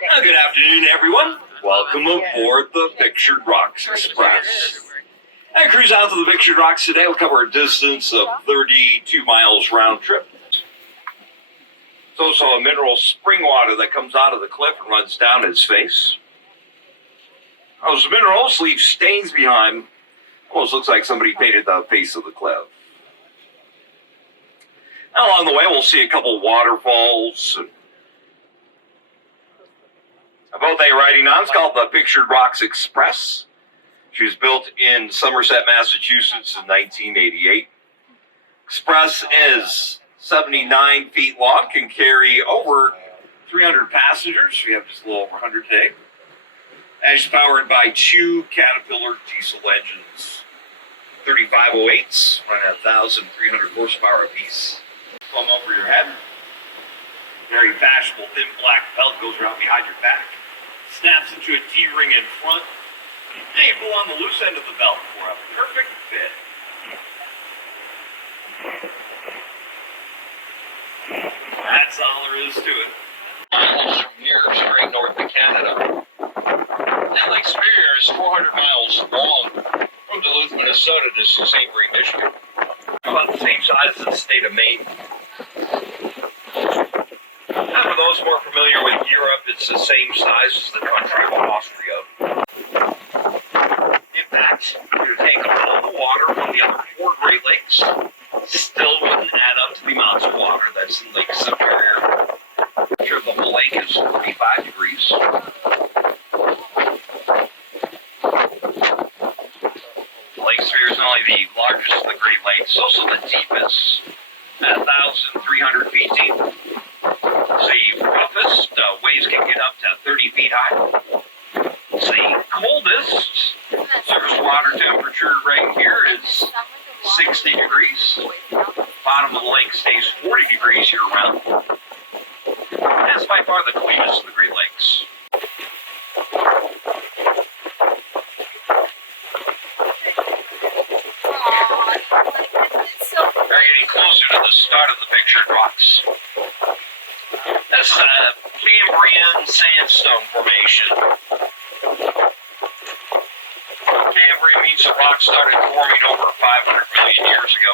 Good afternoon, everyone. Welcome aboard the Pictured Rocks Express. I cruise out to the Pictured Rocks today. We'll cover a distance of 32 miles round trip. There's also a mineral spring water that comes out of the cliff and runs down its face. Those minerals leave stains behind. Almost looks like somebody painted the face of the cliff. Now, along the way, we'll see a couple waterfalls. A boat they are riding on is called the Pictured Rocks Express. She was built in Somerset, Massachusetts in 1988. Express is 79 feet long, can carry over 300 passengers. We have just a little over 100 today. And she's powered by two Caterpillar diesel engines. 3508s, running at 1,300 horsepower apiece. Plumb over your head. Very fashionable thin black belt goes around behind your back. Snaps into a D-ring in front. And you pull on the loose end of the belt for a perfect fit. That's all there is to it. Miles from here, straight north of Canada. That Lake Superior is 400 miles long. From Duluth, Minnesota to St. Marie, Michigan. About the same size as the state of Maine. And for those more familiar with Europe, it's the same size as the country of Austria. In fact, if you take all the water from the other four Great Lakes, still wouldn't add up to the amount of water that's in Lake Superior. Sure, the whole lake is 45 degrees. Lake Superior is not only the largest of the Great Lakes, it's also the deepest, at 1,300 feet deep. The roughest waves can get up to 30 feet high. The coldest surface water temperature right here is 60 degrees. Bottom of the lake stays 40 degrees year round. That's by far the cleanest of the Great Lakes. We're getting closer to the start of the Pictured Rocks. This is a Cambrian sandstone formation. Cambrian means the rocks started forming over 500 million years ago.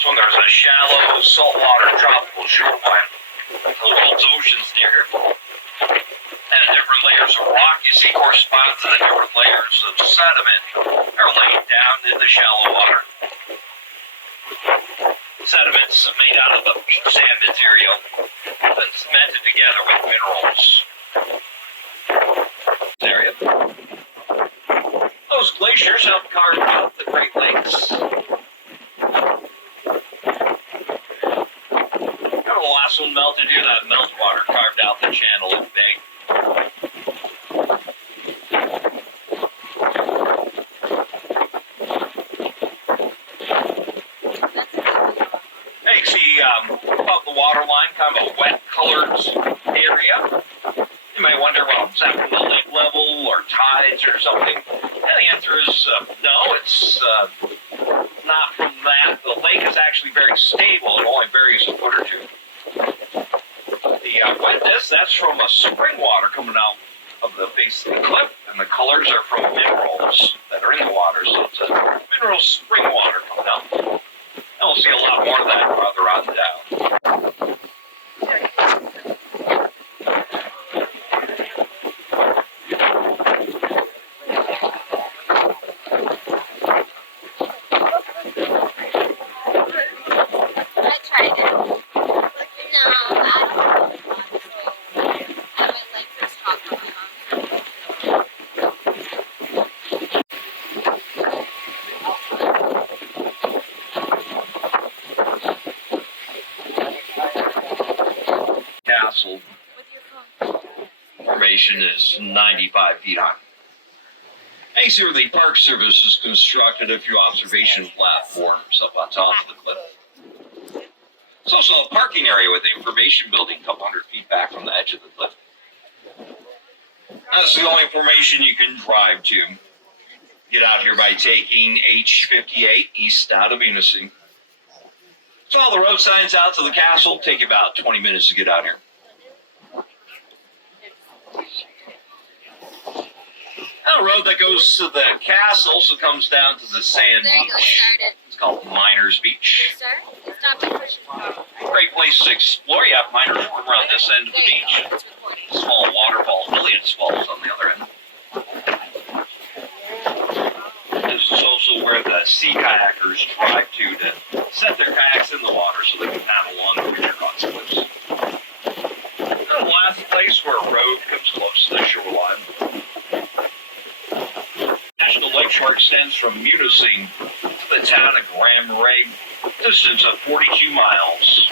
So when there's a shallow, saltwater tropical shoreline, the world's oceans near, and different layers of rock you see correspond to the different layers of sediment are laid down in the shallow water. Sediments made out of the beach sand material and cemented together with minerals. Area. Those glaciers help carve out the Great Lakes. Kind of the last one melted here, that meltwater carved out the channel and bay. You see above the water line, kind of a wet-colored area. You might wonder, well, is that from the lake level or tides or something? And the answer is no, it's not from that. The lake is actually very stable. It only varies a foot or two. The wetness, that's from a spring water coming out of the base of the cliff, and the colors are from minerals that are in the water. So it's a mineral spring water coming out. And we'll see a lot more of that farther on down. Formation is 95 feet high. And you see where the Park Service has constructed a few observation platforms up on top of the cliff. It's also a parking area with the information building a couple hundred feet back from the edge of the cliff. That's the only formation you can drive to. Get out here by taking H58 east out of Munising. Follow the road signs out to the castle. Take you about 20 minutes to get out here. The road that goes to the castle also comes down to the sand beach. It's called Miners Beach. Great place to explore. You have miners work around this end of the beach. Small waterfalls, Millions Falls on the other end. This is also where the sea kayakers drive to set their kayaks in the water so they can paddle along the Pictured Rocks cliffs. And the last place where a road comes close to the shoreline. National Lakeshore extends from Munising to the town of Grand Marais, distance of 42 miles.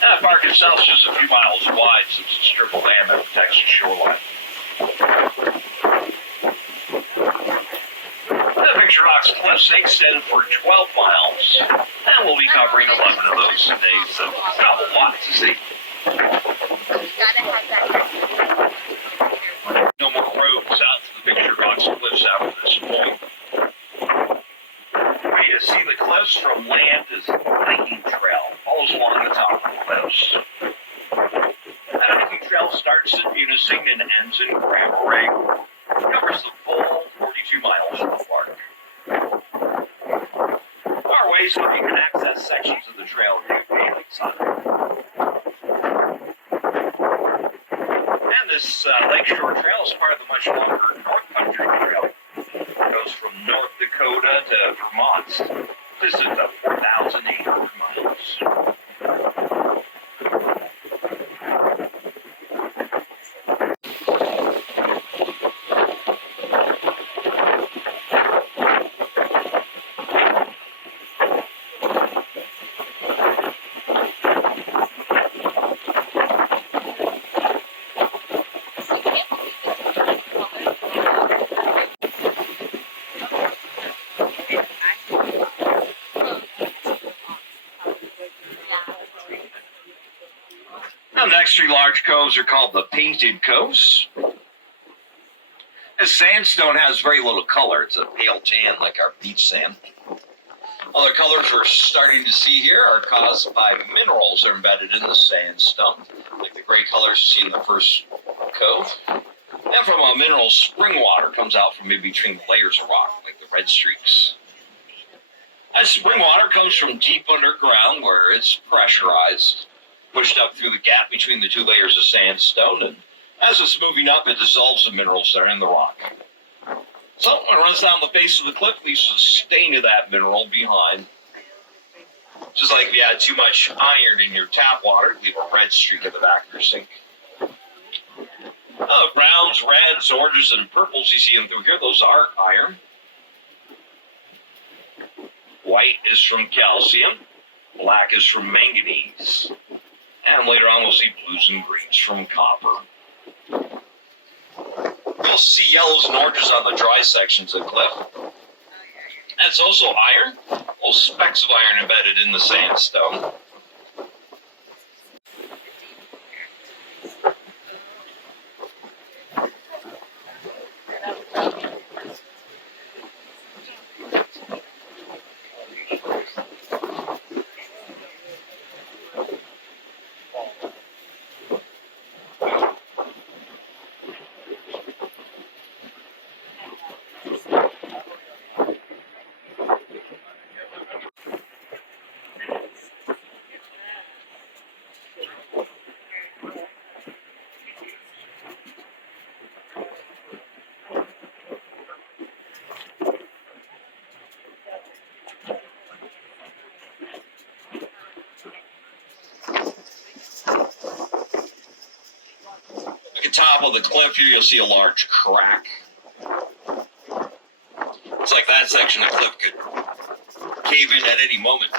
The park itself is just a few miles wide, since it's a strip of land that protects the shoreline. The Pictured Rocks cliffs extend for 12 miles, and we'll be covering 11 of those today, so we've got a lot to see. No more roads out to the Pictured Rocks cliffs after this point. Where you see the cliffs from land is a hiking trail, follows along the top of the cliffs. That hiking trail starts at Munising and ends in Grand Marais. It covers the full 42 miles of the park. There are ways where you can access sections of the trail through daily sun. And this Lakeshore Trail is part of the much longer North Country Trail. It goes from North Dakota to Vermont. Distance of 4,800 miles. The next three large coves are called the Painted Coves. This sandstone has very little color. It's a pale tan like our beach sand. Other colors we're starting to see here are caused by minerals that are embedded in the sandstone, like the gray colors you see in the first cove. And from a mineral, spring water comes out from in between the layers of rock, like the red streaks. That spring water comes from deep underground where it's pressurized, pushed up through the gap between the two layers of sandstone, and as it's moving up, it dissolves the minerals that are in the rock. So when it runs down the base of the cliff, leaves a stain of that mineral behind. Just like if you had too much iron in your tap water, leave a red streak at the back of your sink. Browns, reds, oranges, and purples you see them through here, those are iron. White is from calcium. Black is from manganese. And later on, we'll see blues and greens from copper. You'll see yellows and oranges on the dry sections of the cliff. That's also iron. Little specks of iron embedded in the sandstone. At the top of the cliff here, you'll see a large crack. It's like that section of the cliff could cave in at any moment.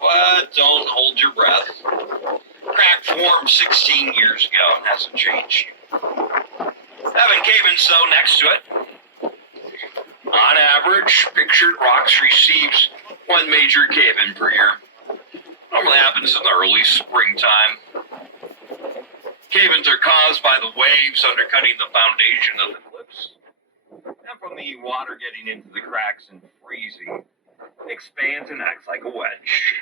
But don't hold your breath. Crack formed 16 years ago and hasn't changed. Having cave-in stone next to it. On average, Pictured Rocks receives one major cave-in per year. Normally happens in the early springtime. Cave-ins are caused by the waves undercutting the foundation of the cliffs, and from the water getting into the cracks and freezing, it expands and acts like a wedge.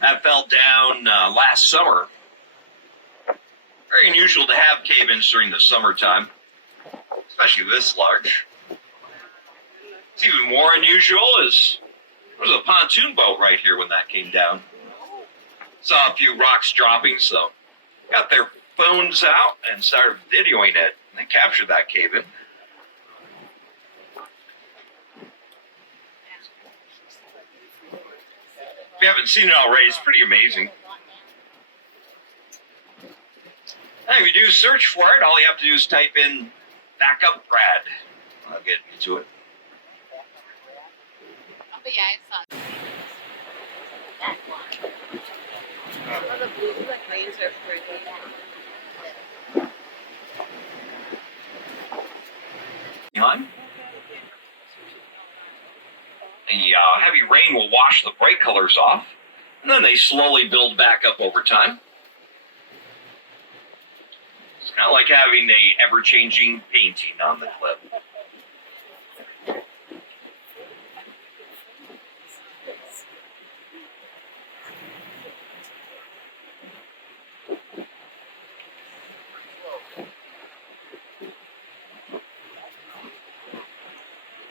That fell down last summer. Very unusual to have cave-ins during the summertime, especially this large. What's even more unusual is there was a pontoon boat right here when that came down. Saw a few rocks dropping, so got their phones out and started videoing it. They captured that cave-in. If you haven't seen it already, it's pretty amazing. And if you do search for it, all you have to do is type in "backup Brad." I'll get into it. But yeah, I saw that one. Oh, the blue lanes are pretty. Behind? The heavy rain will wash the bright colors off, and then they slowly build back up over time. It's kind of like having a ever-changing painting on the cliff.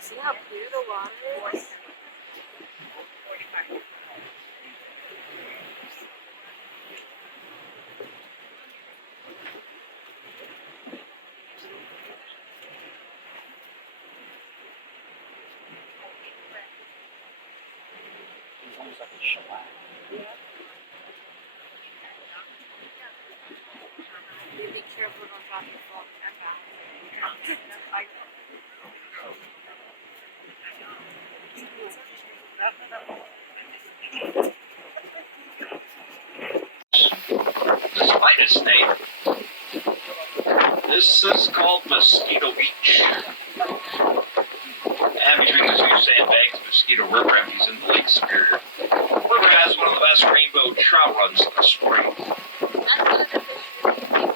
See how clear the water is? Be careful, don't drop your phone. Despite its name, this is called Mosquito Beach. And between the two sandbanks, Mosquito River empties into Lake Superior. The river has one of the best rainbow trout runs in the spring. That's one of the fish we take with that.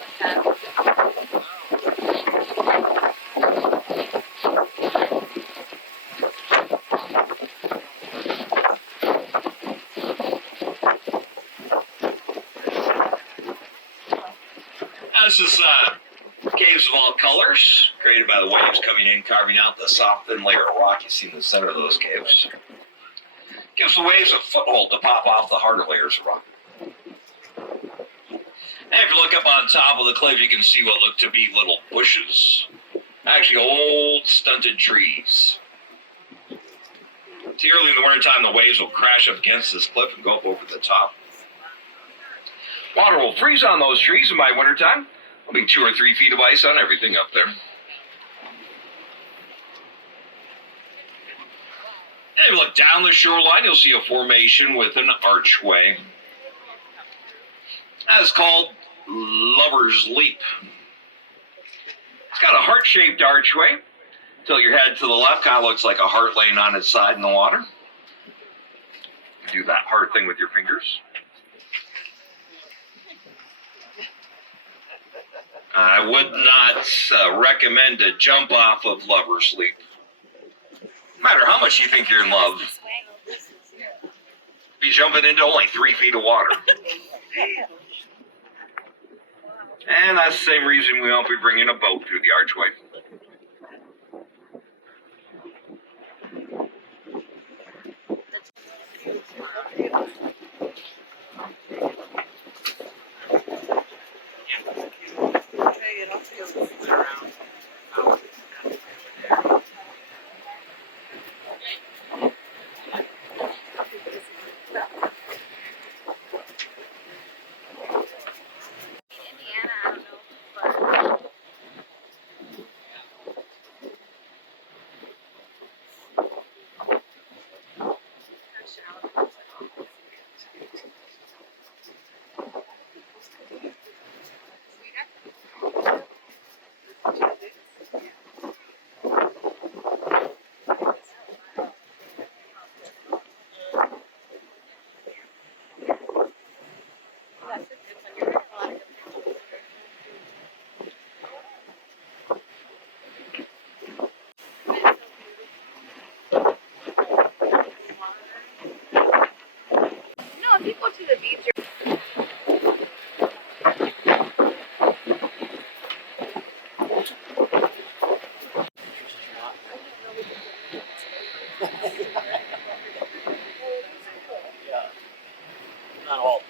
This is caves of all colors, created by the waves coming in, carving out the soft, thin layer of rock you see in the center of those caves. Gives the waves a foothold to pop off the harder layers of rock. And if you look up on top of the cliff, you can see what look to be little bushes. Actually, old, stunted trees. See, early in the wintertime, the waves will crash up against this cliff and go up over the top. Water will freeze on those trees, and by wintertime, there'll be 2 or 3 feet of ice on everything up there. And if you look down the shoreline, you'll see a formation with an archway. That's called Lover's Leap. It's got a heart-shaped archway. Tilt your head to the left, kind of looks like a heart laying on its side in the water. Do that heart thing with your fingers. I would not recommend to jump off of Lover's Leap. No matter how much you think you're in love, be jumping into only 3 feet of water. And that's the same reason we won't be bringing a boat through the archway. Yeah. Not all.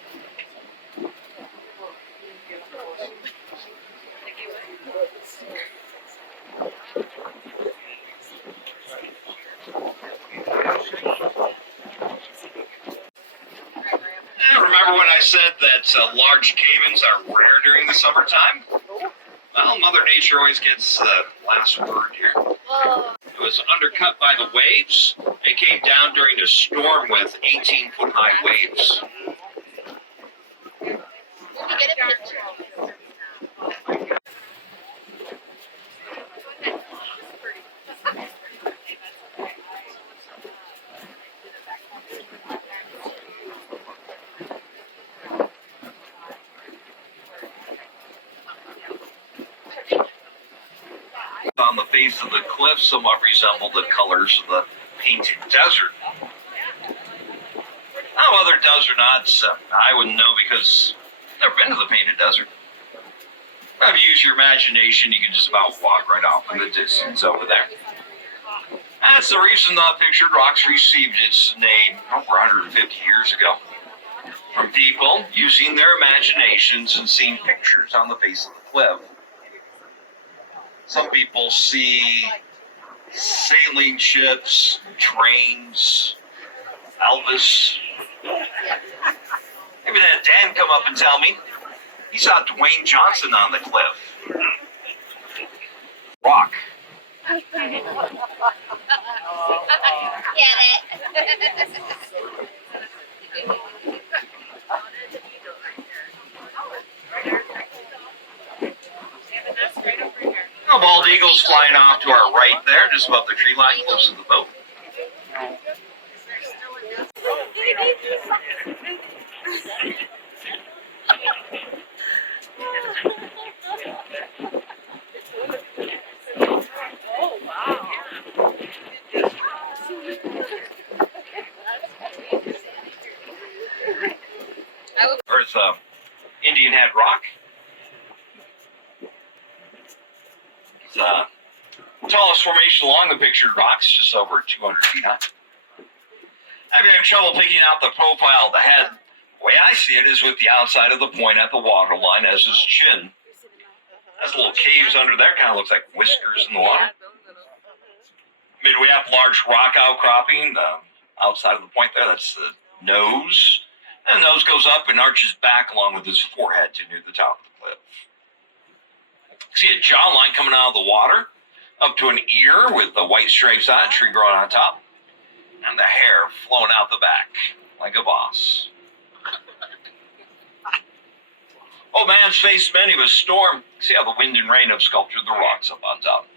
Remember when I said that large cave-ins are rare during the summertime? Well, Mother Nature always gets the last word here. It was undercut by the waves. It came down during a storm with 18-foot high waves. Can you get a picture? On the face of the cliff somewhat resemble the colors of the painted desert. Now, whether it does or not, I wouldn't know because I've never been to the painted desert. If you use your imagination, you can just about walk right off in the distance over there. That's the reason the pictured rocks received its name over 150 years ago. From people using their imaginations and seeing pictures on the face of the cliff. Some people see sailing ships, trains, Elvis. Maybe that Dan come up and tell me he saw Dwayne Johnson on the cliff. Rock. Get it? A bald eagle's flying off to our right there, just above the tree line, close to the boat. There's Indian Head Rock. It's tallest formation along the pictured rocks, just over 200 feet high. I'm having trouble picking out the profile of the head. The way I see it is with the outside of the point at the waterline as his chin. Has little caves under there, kind of looks like whiskers in the water. Midway up, large rock outcropping. Outside of the point there, that's the nose. And the nose goes up and arches back along with his forehead to near the top of the cliff. See a jawline coming out of the water, up to an ear with the white stripes on it, tree growing on top, and the hair flowing out the back like a boss. Old man's faced many of a storm. See how the wind and rain have sculptured the rocks up on top.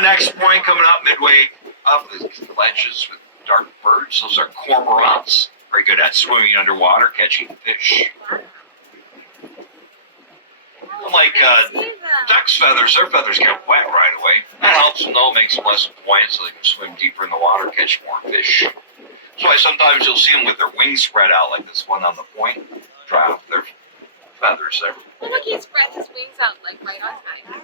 Next point coming up midway up the ledges with dark birds. Those are cormorants. Very good at swimming underwater, catching fish. Unlike duck's feathers, their feathers get wet right away. That helps them though, makes them less buoyant so they can swim deeper in the water, catch more fish. That's why sometimes you'll see them with their wings spread out like this one on the point, dry off their feathers there. Oh, look, he spreads his wings out like right on time.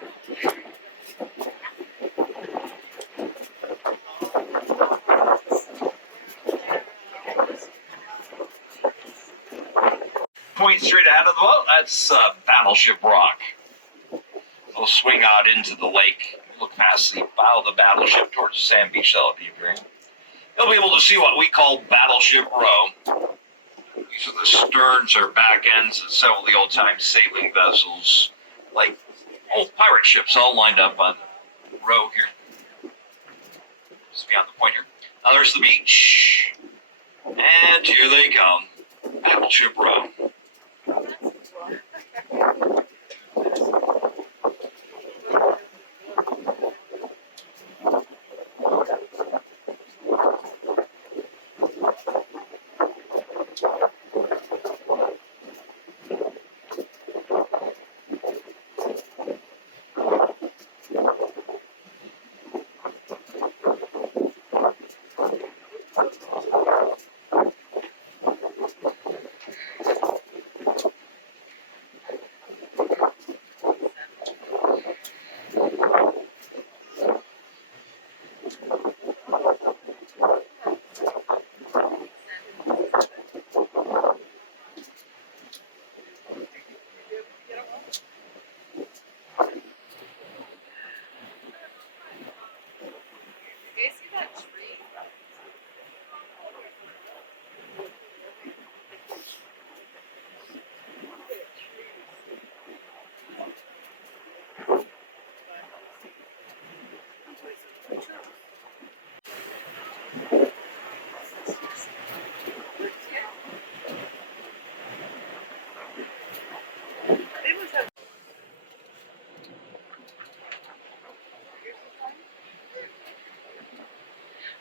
Point straight ahead of the boat, that's Battleship Rock. They'll swing out into the lake, look past the bow of the battleship towards the sand beach. That'll be a dream. You'll be able to see what we call Battleship Row. These are the sterns or back ends of several of the old-time sailing vessels, like old pirate ships all lined up on the row here. Just beyond the point here. Now there's the beach. And here they come. Battleship Row.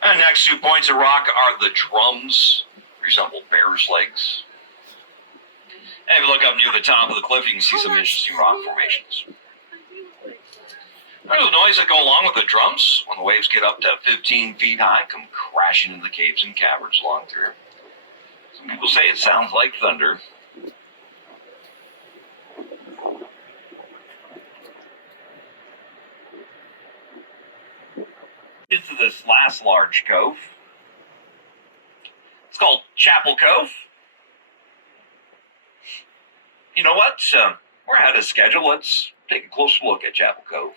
And next 2 points of rock are the drums, resemble bear's legs. And if you look up near the top of the cliff, you can see some interesting rock formations. There's a noise that go along with the drums when the waves get up to 15 feet high, come crashing into the caves and caverns along through. Some people say it sounds like thunder. Into this last large cove. It's called Chapel Cove. You know what? We're ahead of schedule. Let's take a closer look at Chapel Cove.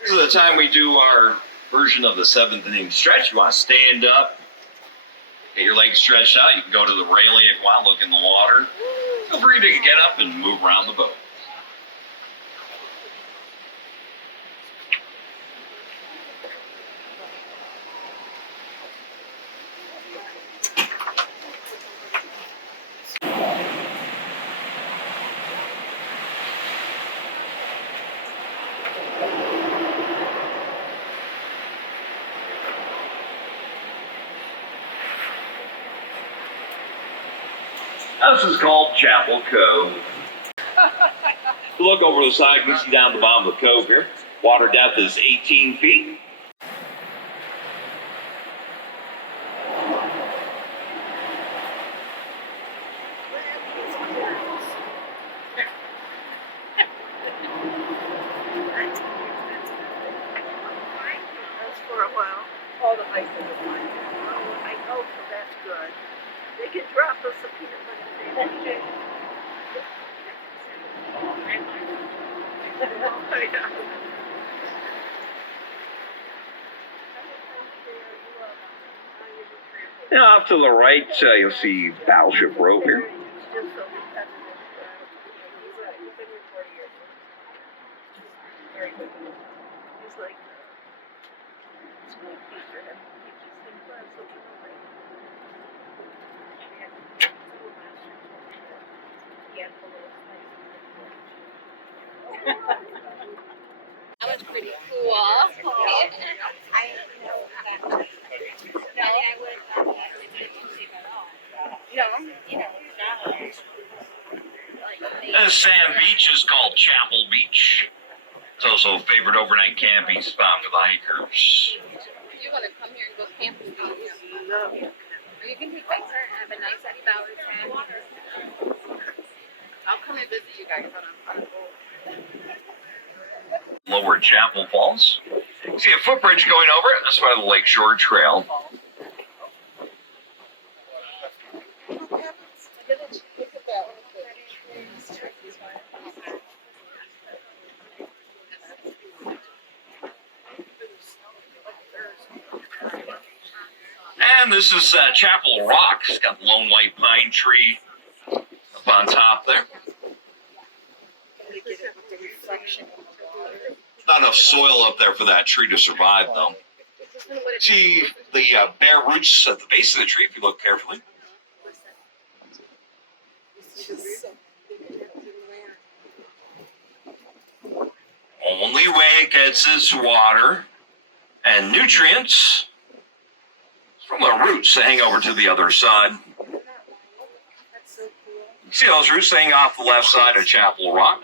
This is the time we do our version of the 7th inning stretch. You want to stand up, get your legs stretched out. You can go to the railing if you want, look in the water. Feel free to get up and move around the boat. This is called Chapel Cove. If you look over the side, you can see down the bottom of the cove here. Water depth is 18 feet. That's for a while. All the ice in the line. Oh, I know, so that's good. They can drop us a peanut butter. Now off to the right, you'll see Battleship Row here. That was pretty cool. I know that. No, I wouldn't have thought that it didn't shape at all. No, you know, This sand beach is called Chapel Beach. It's also a favorite overnight camping spot for the hikers. you want to come here and go camping, no. Or you can take bikes and have a nice Eddie Bauer time. I'll come and visit you guys on a boat. Lower Chapel Falls. You see a footbridge going over it. That's by the Lakeshore Trail. And this is Chapel Rock. It's got the lone white pine tree up on top there. Not enough soil up there for that tree to survive, though. See the bare roots at the base of the tree if you look carefully. Only way it gets its water and nutrients is from the roots that hang over to the other side. See those roots hanging off the left side of Chapel Rock?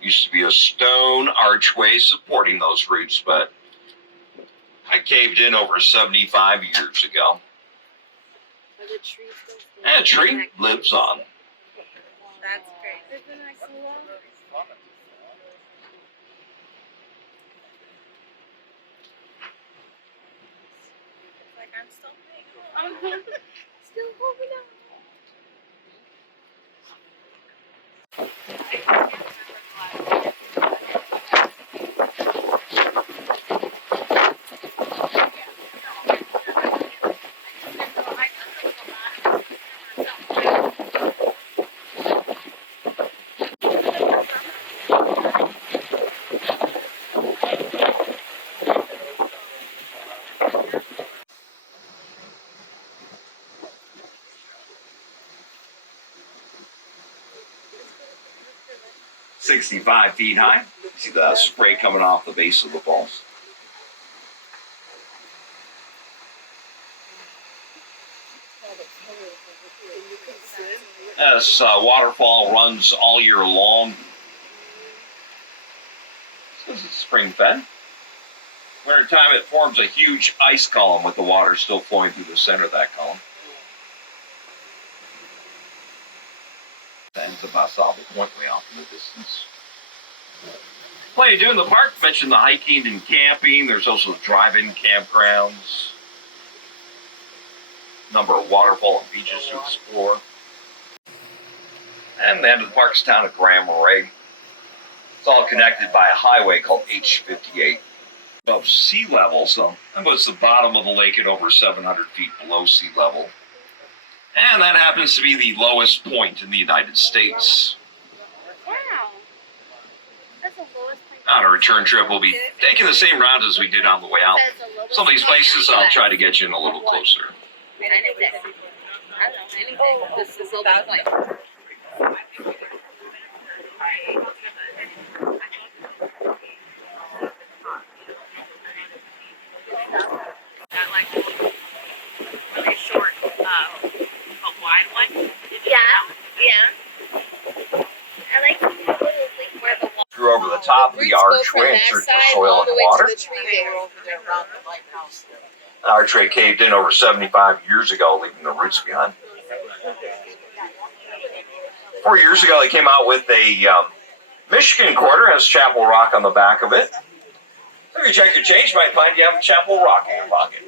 Used to be a stone archway supporting those roots, but I caved in over 75 years ago. And a tree lives on. That's great. sandstone. Still holding on. 65 feet high. See the spray coming off the base of the falls. This waterfall runs all year long. This is spring fed. Winter time, it forms a huge ice column with the water still flowing through the center of that column. That's the Basaba Point way off in the distance. Plenty to do in the park. Mentioned the hiking and camping. There's also drive-in campgrounds. Number of waterfall and beaches to explore. And the end of the park's town of Grand Marais. It's all connected by a highway called H58. Above sea level, so that puts the bottom of the lake at over 700 feet below sea level. And that happens to be the lowest point in the United States. Wow. That's the lowest point. On our return trip, we'll be taking the same route as we did on the way out. Some of these places, I'll try to get you in a little closer. Anything. I don't know, anything. This is about like. That like really short, but wide one. Yeah. Yeah. I like the little thing where the water. Through over the top of the archway and search for soil and water. They were over there around the lighthouse. The archway caved in over 75 years ago, leaving the roots behind. 4 years ago, they came out with a Michigan quarter, has Chapel Rock on the back of it. So if you check your change, you might find you have a Chapel Rock in your pocket.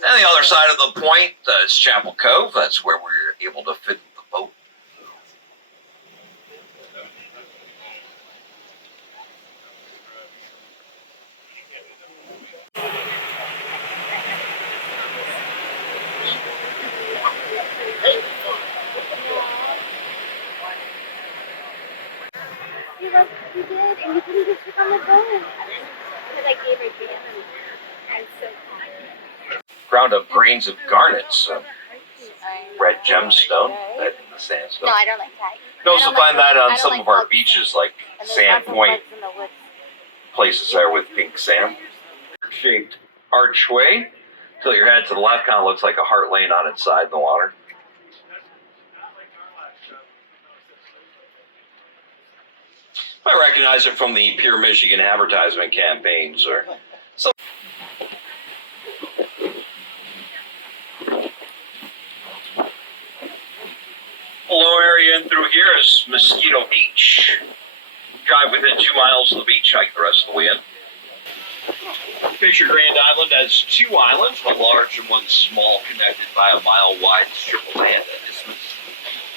And the other side of the point is Chapel Cove. That's where we're able to fit the boat. You did, and you couldn't just sit on the boat. Because I gave her to him. I'm so confident. Ground up grains of garnets, red gemstone, that in the sandstone. No, I don't like that. You can also find that on some of our beaches, like Sand Point, places there with pink sand. Shaped archway. Till your head to the left kind of looks like a heart laying on its side in the water. I recognize it from the Pure Michigan advertisement campaigns or some. The low area in through here is Mosquito Beach. Drive within 2 miles of the beach, hike the rest of the way in. Picture Grand Island has 2 islands, one large and one small, connected by a mile-wide strip of land at distance.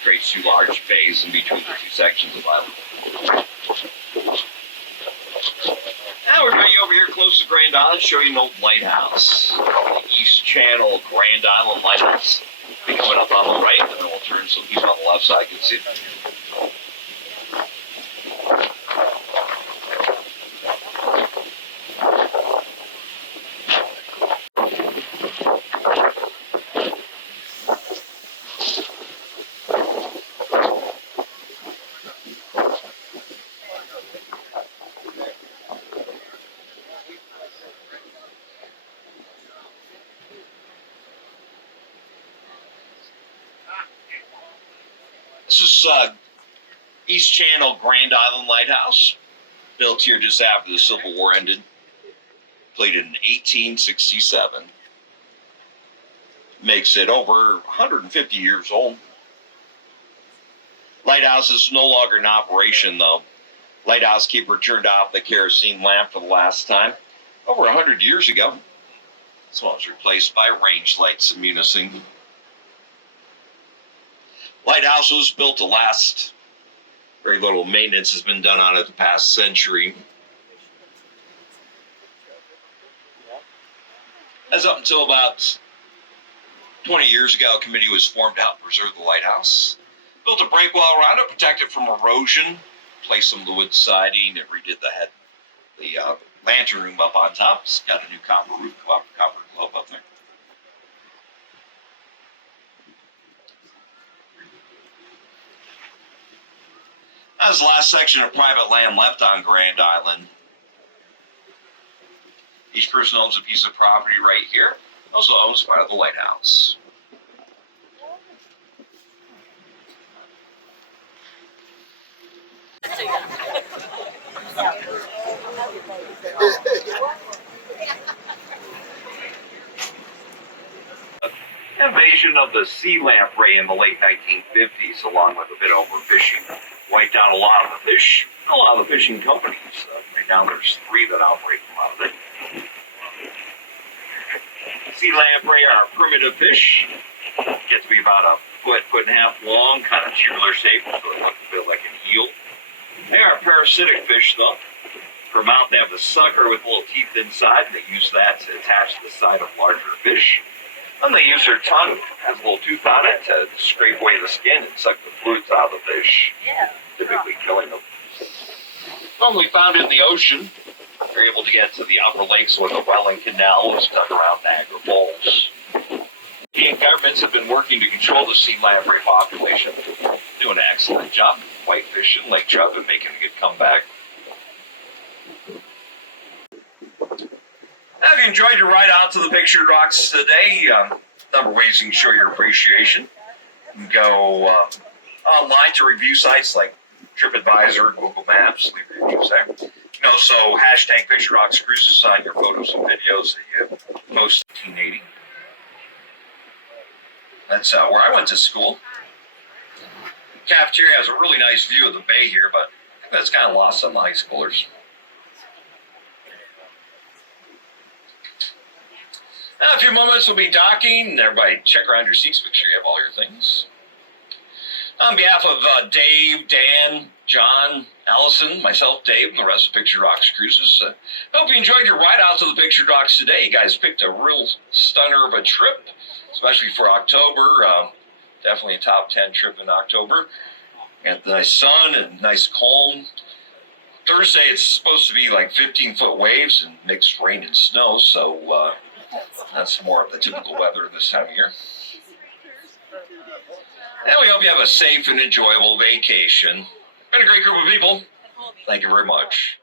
Creates 2 large bays in between the 2 sections of island. Now we're bringing you over here close to Grand Island, show you an old lighthouse. The East Channel Grand Island Lighthouse. Be coming up on the right, and then we'll turn so people on the left side can see it. This is East Channel Grand Island Lighthouse, built here just after the Civil War ended, completed in 1867. makes it over 150 years old. Lighthouse is no longer in operation, though. Lighthouse keeper turned off the kerosene lamp for the last time over 100 years ago. This one was replaced by range lights in Munising. Lighthouse was built to last. Very little maintenance has been done on it the past century. As up until about 20 years ago, a committee was formed to help preserve the lighthouse. Built a break wall around it, protect it from erosion, placed some of the wood siding, and redid the lantern room up on top. It's got a new copper roof, copper globe up there. That's the last section of private land left on Grand Island. Each person owns a piece of property right here. Also owns part of the lighthouse. Invasion of the sea lamprey in the late 1950s, along with a bit of overfishing, wiped out a lot of the fish. A lot of the fishing companies. Right now, there's 3 that operate a lot of it. Sea lamprey are a primitive fish. Get to be about a foot and a half long, kind of tubular shape, so it looks a bit like an eel. They are a parasitic fish, though. For mouth, they have the sucker with little teeth inside, and they use that to attach to the side of larger fish. Then they use their tongue, has a little tooth on it, to scrape away the skin and suck the fluids out of the fish, typically killing them. Normally found in the ocean, they're able to get to the upper lakes where the Welland Canal is dug around Niagara Falls. Indian governments have been working to control the sea lamprey population, doing an excellent job. Whitefish and lake trout have been making a good comeback. Now, if you enjoyed your ride out to the pictured rocks today, a number of ways you can show your appreciation. You can go online to review sites like TripAdvisor, Google Maps, leave reviews there. You can also hashtag Pictured Rocks Cruises on your photos and videos that you post in 1980. That's where I went to school. The cafeteria has a really nice view of the bay here, but I think that's kind of lost on the high schoolers. Now, in a few moments, we'll be docking. Everybody check around your seats, make sure you have all your things. On behalf of Dave, Dan, John, Allison, myself, Dave, and the rest of Pictured Rocks Cruises, hope you enjoyed your ride out to the Pictured Rocks today. You guys picked a real stunner of a trip, especially for October. Definitely a top 10 trip in October. Got the nice sun and nice calm. Thursday, it's supposed to be like 15-foot waves and mixed rain and snow, so that's more of the typical weather this time of year. And we hope you have a safe and enjoyable vacation. Been a great group of people. Thank you very much.